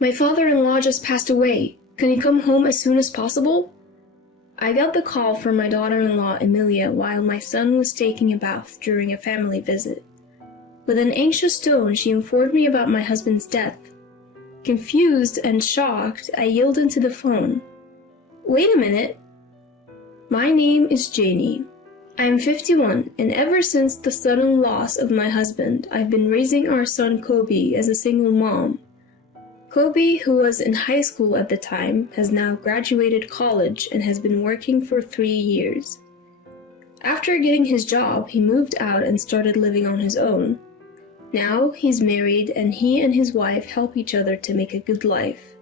My father-in-law just passed away. Can you come home as soon as possible? I got the call from my daughter-in-law Emilia while my son was taking a bath during a family visit. With an anxious tone, she informed me about my husband's death. Confused and shocked, I yelled into the phone. Wait a minute. My name is Janie. I am 51, and ever since the sudden loss of my husband, I've been raising our son Kobe as a single mom. Kobe, who was in high school at the time, has now graduated college and has been working for 3 years. After getting his job, he moved out and started living on his own. Now he's married and he and his wife help each other to make a good life.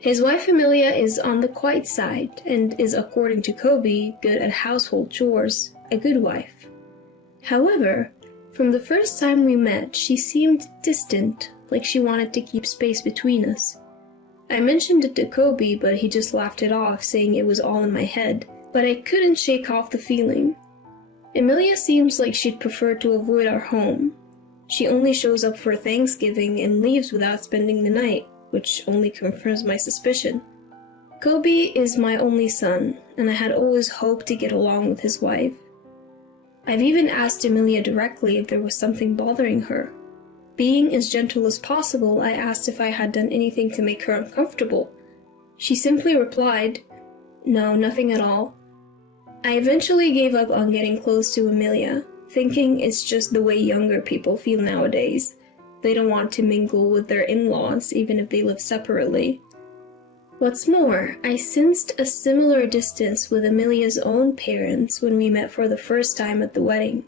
His wife Emilia is on the quiet side and is, according to Kobe, good at household chores, a good wife. However, from the first time we met, she seemed distant, like she wanted to keep space between us. I mentioned it to Kobe, but he just laughed it off, saying it was all in my head, but I couldn't shake off the feeling. Emilia seems like she'd prefer to avoid our home. She only shows up for Thanksgiving and leaves without spending the night, which only confirms my suspicion. Kobe is my only son, and I had always hoped to get along with his wife. I've even asked Emilia directly if there was something bothering her. Being as gentle as possible, I asked if I had done anything to make her uncomfortable. She simply replied, "No, nothing at all." I eventually gave up on getting close to Emilia, thinking it's just the way younger people feel nowadays. They don't want to mingle with their in-laws, even if they live separately. What's more, I sensed a similar distance with Emilia's own parents when we met for the first time at the wedding.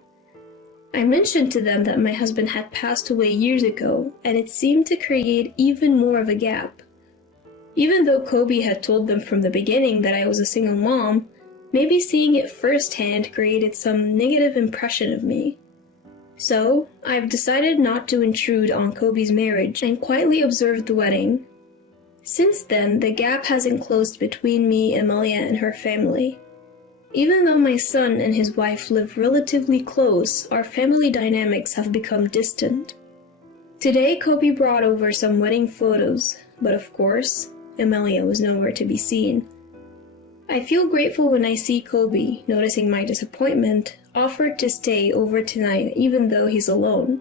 I mentioned to them that my husband had passed away years ago, and it seemed to create even more of a gap. Even though Kobe had told them from the beginning that I was a single mom, maybe seeing it firsthand created some negative impression of me. So, I've decided not to intrude on Kobe's marriage and quietly observed the wedding. Since then, the gap hasn't closed between me, Emilia, and her family. Even though my son and his wife live relatively close, our family dynamics have become distant. Today, Kobe brought over some wedding photos, but of course, Emilia was nowhere to be seen. I feel grateful when I see Kobe, noticing my disappointment, offered to stay over tonight even though he's alone.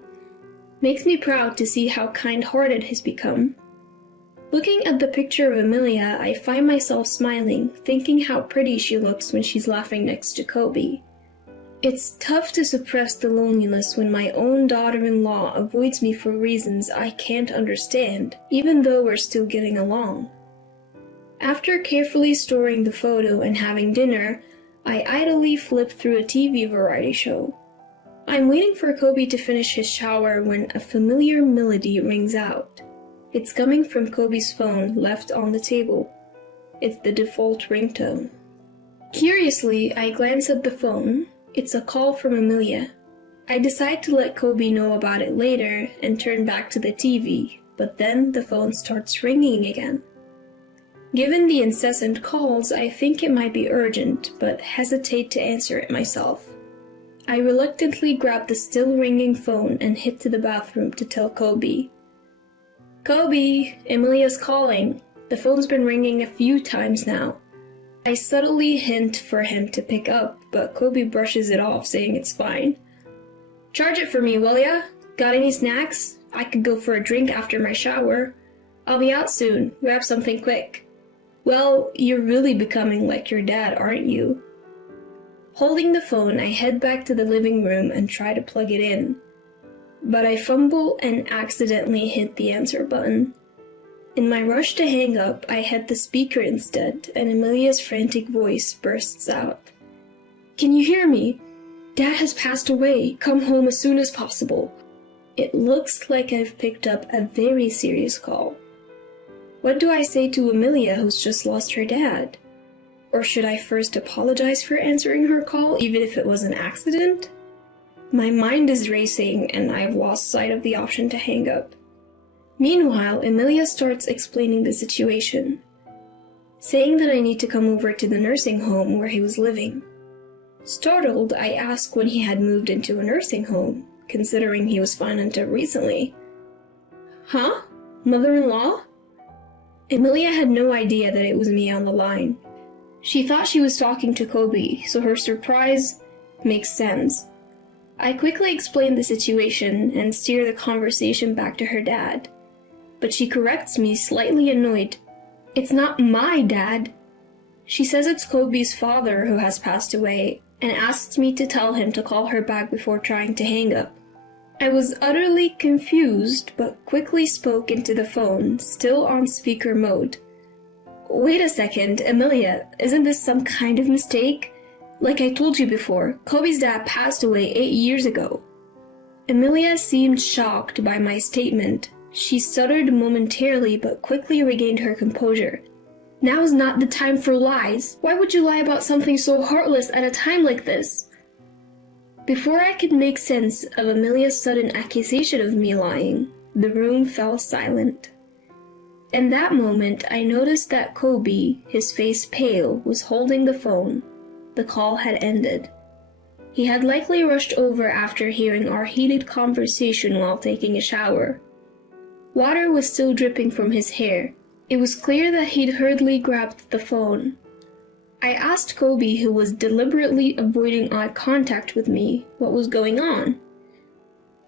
Makes me proud to see how kind-hearted he's become. Looking at the picture of Emilia, I find myself smiling, thinking how pretty she looks when she's laughing next to Kobe. It's tough to suppress the loneliness when my own daughter-in-law avoids me for reasons I can't understand, even though we're still getting along. After carefully storing the photo and having dinner, I idly flipped through a TV variety show. I'm waiting for Kobe to finish his shower when a familiar melody rings out. It's coming from Kobe's phone left on the table. It's the default ringtone. Curiously, I glance at the phone. It's a call from Emilia. I decide to let Kobe know about it later and turn back to the TV, but then the phone starts ringing again. Given the incessant calls, I think it might be urgent, but hesitate to answer it myself. I reluctantly grab the still ringing phone and head to the bathroom to tell Kobe. "Kobe, Emilia's calling. The phone's been ringing a few times now." I subtly hint for him to pick up, but Kobe brushes it off, saying it's fine. "Charge it for me, will ya? Got any snacks? I could go for a drink after my shower. I'll be out soon. Grab something quick." "Well, you're really becoming like your dad, aren't you?" Holding the phone, I head back to the living room and try to plug it in. But I fumble and accidentally hit the answer button. In my rush to hang up, I hit the speaker instead, and Emilia's frantic voice bursts out. "Can you hear me? Dad has passed away. Come home as soon as possible." It looks like I've picked up a very serious call. What do I say to Emilia, who's just lost her dad? Or should I first apologize for answering her call, even if it was an accident? My mind is racing, and I've lost sight of the option to hang up. Meanwhile, Emilia starts explaining the situation, saying that I need to come over to the nursing home where he was living. Startled, I ask when he had moved into a nursing home, considering he was fine until recently. "Huh? Mother-in-law? Emilia had no idea that it was me on the line. She thought she was talking to Kobe, so her surprise makes sense. I quickly explain the situation and steer the conversation back to her dad. But she corrects me, slightly annoyed. "It's not my dad." She says it's Kobe's father who has passed away and asks me to tell him to call her back before trying to hang up. I was utterly confused, but quickly spoke into the phone, still on speaker mode. "Wait a second, Emilia, isn't this some kind of mistake? Like I told you before, Kobe's dad passed away 8 years ago." Emilia seemed shocked by my statement. She stuttered momentarily but quickly regained her composure. "Now's not the time for lies. Why would you lie about something so heartless at a time like this?" Before I could make sense of Emilia's sudden accusation of me lying, the room fell silent. In that moment, I noticed that Kobe, his face pale, was holding the phone. The call had ended. He had likely rushed over after hearing our heated conversation while taking a shower. Water was still dripping from his hair. It was clear that he'd hurriedly grabbed the phone. I asked Kobe, who was deliberately avoiding eye contact with me, what was going on.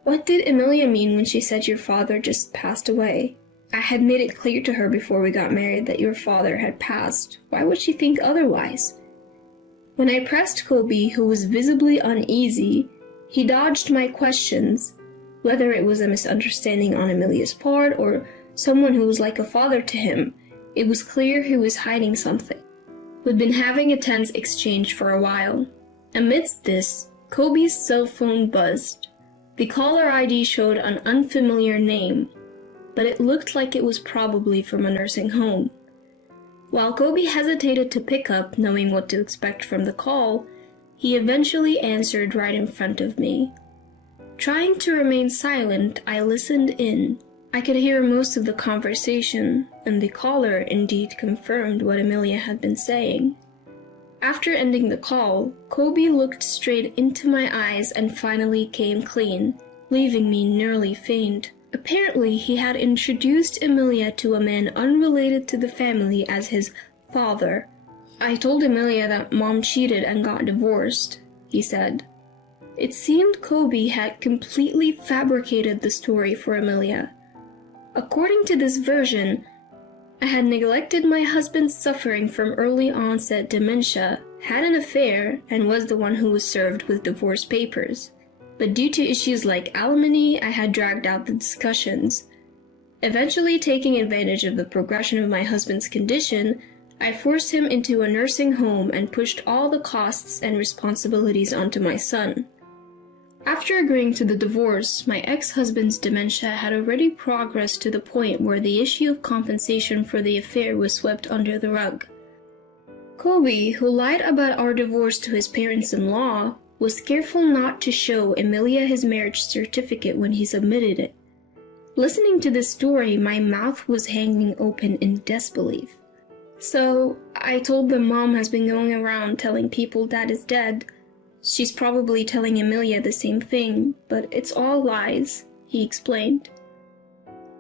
"What did Emilia mean when she said your father just passed away? I had made it clear to her before we got married that your father had passed. Why would she think otherwise?" When I pressed Kobe, who was visibly uneasy, he dodged my questions. Whether it was a misunderstanding on Emilia's part or someone who was like a father to him, it was clear he was hiding something. We'd been having a tense exchange for a while. Amidst this, Kobe's cell phone buzzed. The caller ID showed an unfamiliar name, but it looked like it was probably from a nursing home. While Kobe hesitated to pick up, knowing what to expect from the call, he eventually answered right in front of me. Trying to remain silent, I listened in. I could hear most of the conversation, and the caller indeed confirmed what Emilia had been saying. After ending the call, Kobe looked straight into my eyes and finally came clean, leaving me nearly faint. Apparently, he had introduced Emilia to a man unrelated to the family as his father. "I told Emilia that Mom cheated and got divorced," he said. It seemed Kobe had completely fabricated the story for Emilia. According to this version, I had neglected my husband's suffering from early onset dementia, had an affair, and was the one who was served with divorce papers. But due to issues like alimony, I had dragged out the discussions. Eventually, taking advantage of the progression of my husband's condition, I forced him into a nursing home and pushed all the costs and responsibilities onto my son. After agreeing to the divorce, my ex-husband's dementia had already progressed to the point where the issue of compensation for the affair was swept under the rug. Kobe, who lied about our divorce to his parents-in-law, was careful not to show Emilia his marriage certificate when he submitted it. Listening to this story, my mouth was hanging open in disbelief. "So, I told them Mom has been going around telling people Dad is dead. She's probably telling Emilia the same thing, but it's all lies," he explained.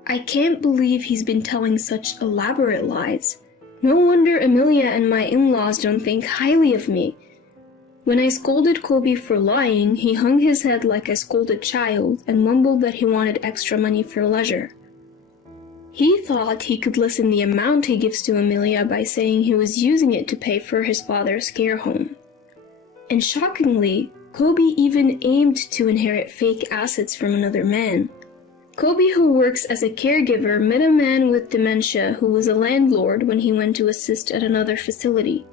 "I can't believe he's been telling such elaborate lies. No wonder Emilia and my in-laws don't think highly of me." When I scolded Kobe for lying, he hung his head like a scolded child and mumbled that he wanted extra money for leisure. He thought he could lessen the amount he gives to Emilia by saying he was using it to pay for his father's care home. And shockingly, Kobe even aimed to inherit fake assets from another man. Kobe, who works as a caregiver, met a man with dementia who was a landlord when he went to assist at another facility.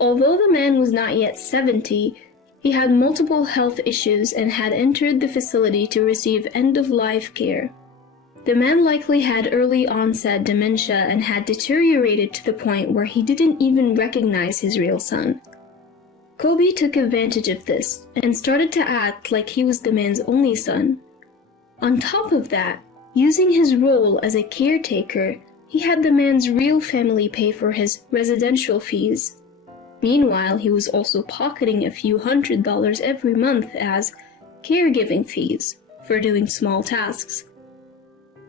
Although the man was not yet 70, he had multiple health issues and had entered the facility to receive end-of-life care. The man likely had early onset dementia and had deteriorated to the point where he didn't even recognize his real son. Kobe took advantage of this and started to act like he was the man's only son. On top of that, using his role as a caretaker, he had the man's real family pay for his residential fees. Meanwhile, he was also pocketing a few $100s every month as caregiving fees for doing small tasks.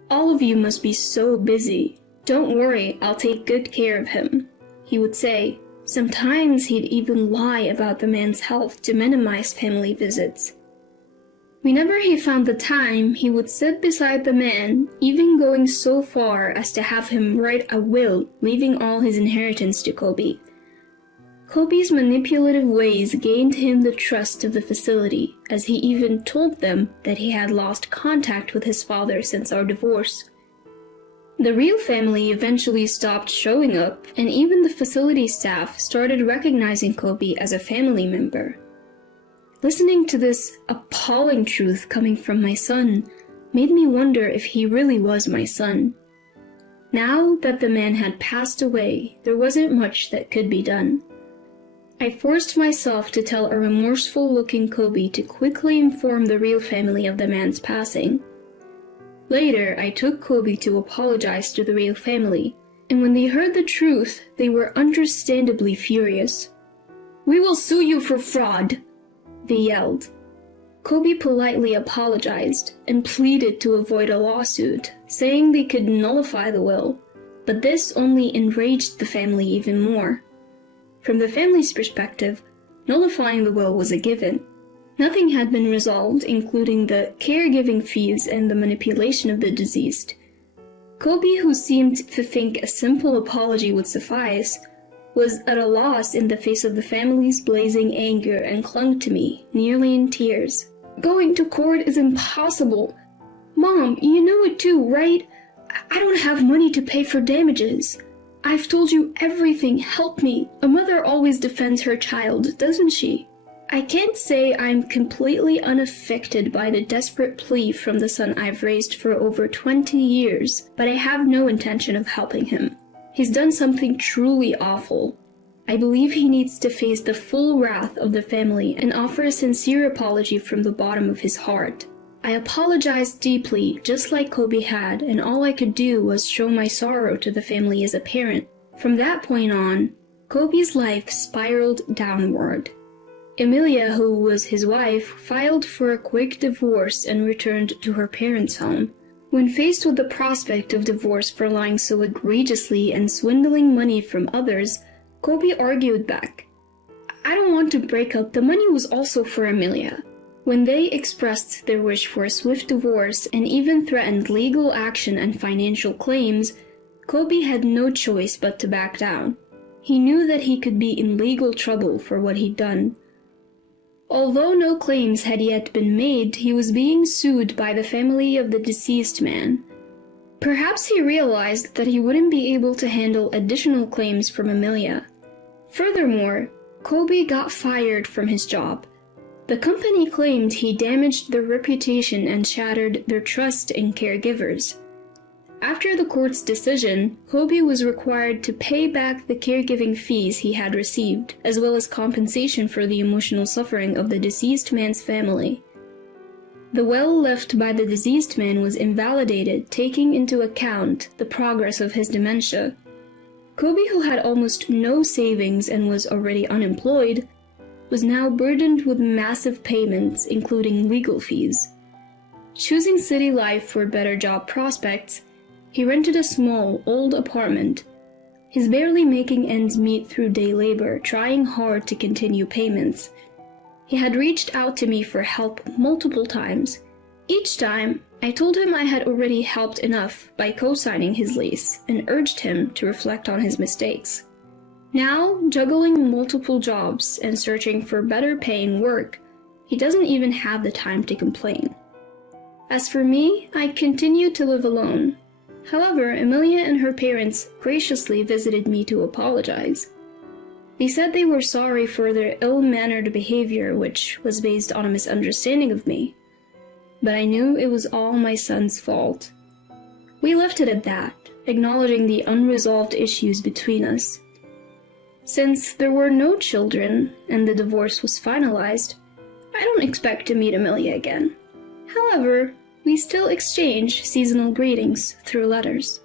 "All of you must be so busy," "Don't worry, I'll take good care of him," he would say. Sometimes he'd even lie about the man's health to minimize family visits. Whenever he found the time, he would sit beside the man, even going so far as to have him write a will, leaving all his inheritance to Kobe. Kobe's manipulative ways gained him the trust of the facility, as he even told them that he had lost contact with his father since our divorce. The real family eventually stopped showing up, and even the facility staff started recognizing Kobe as a family member. Listening to this appalling truth coming from my son made me wonder if he really was my son. Now that the man had passed away, there wasn't much that could be done. I forced myself to tell a remorseful-looking Kobe to quickly inform the real family of the man's passing. Later, I took Kobe to apologize to the real family, and when they heard the truth, they were understandably furious. "We will sue you for fraud," they yelled. Kobe politely apologized and pleaded to avoid a lawsuit, saying they could nullify the will, but this only enraged the family even more. From the family's perspective, nullifying the will was a given. Nothing had been resolved, including the caregiving fees and the manipulation of the deceased. Kobe, who seemed to think a simple apology would suffice, was at a loss in the face of the family's blazing anger and clung to me, nearly in tears. "Going to court is impossible. Mom, you know it too, right? I don't have money to pay for damages. I've told you everything, help me. A mother always defends her child, doesn't she?" I can't say I'm completely unaffected by the desperate plea from the son I've raised for over 20 years, but I have no intention of helping him. He's done something truly awful. I believe he needs to face the full wrath of the family and offer a sincere apology from the bottom of his heart. I apologized deeply, just like Kobe had, and all I could do was show my sorrow to the family as a parent. From that point on, Kobe's life spiraled downward. Emilia, who was his wife, filed for a quick divorce and returned to her parents' home. When faced with the prospect of divorce for lying so egregiously and swindling money from others, Kobe argued back. "I don't want to break up. The money was also for Emilia." When they expressed their wish for a swift divorce and even threatened legal action and financial claims, Kobe had no choice but to back down. He knew that he could be in legal trouble for what he'd done. Although no claims had yet been made, he was being sued by the family of the deceased man. Perhaps he realized that he wouldn't be able to handle additional claims from Emilia. Furthermore, Kobe got fired from his job. The company claimed he damaged their reputation and shattered their trust in caregivers. After the court's decision, Kobe was required to pay back the caregiving fees he had received, as well as compensation for the emotional suffering of the deceased man's family. The will left by the deceased man was invalidated, taking into account the progress of his dementia. Kobe, who had almost no savings and was already unemployed, was now burdened with massive payments, including legal fees. Choosing city life for better job prospects, he rented a small, old apartment. He's barely making ends meet through day labor, trying hard to continue payments. He had reached out to me for help multiple times. Each time, I told him I had already helped enough by co-signing his lease and urged him to reflect on his mistakes. Now, juggling multiple jobs and searching for better paying work, he doesn't even have the time to complain. As for me, I continued to live alone. However, Emilia and her parents graciously visited me to apologize. They said they were sorry for their ill-mannered behavior, which was based on a misunderstanding of me. But I knew it was all my son's fault. We left it at that, acknowledging the unresolved issues between us. Since there were no children and the divorce was finalized, I don't expect to meet Emilia again. However, we still exchange seasonal greetings through letters.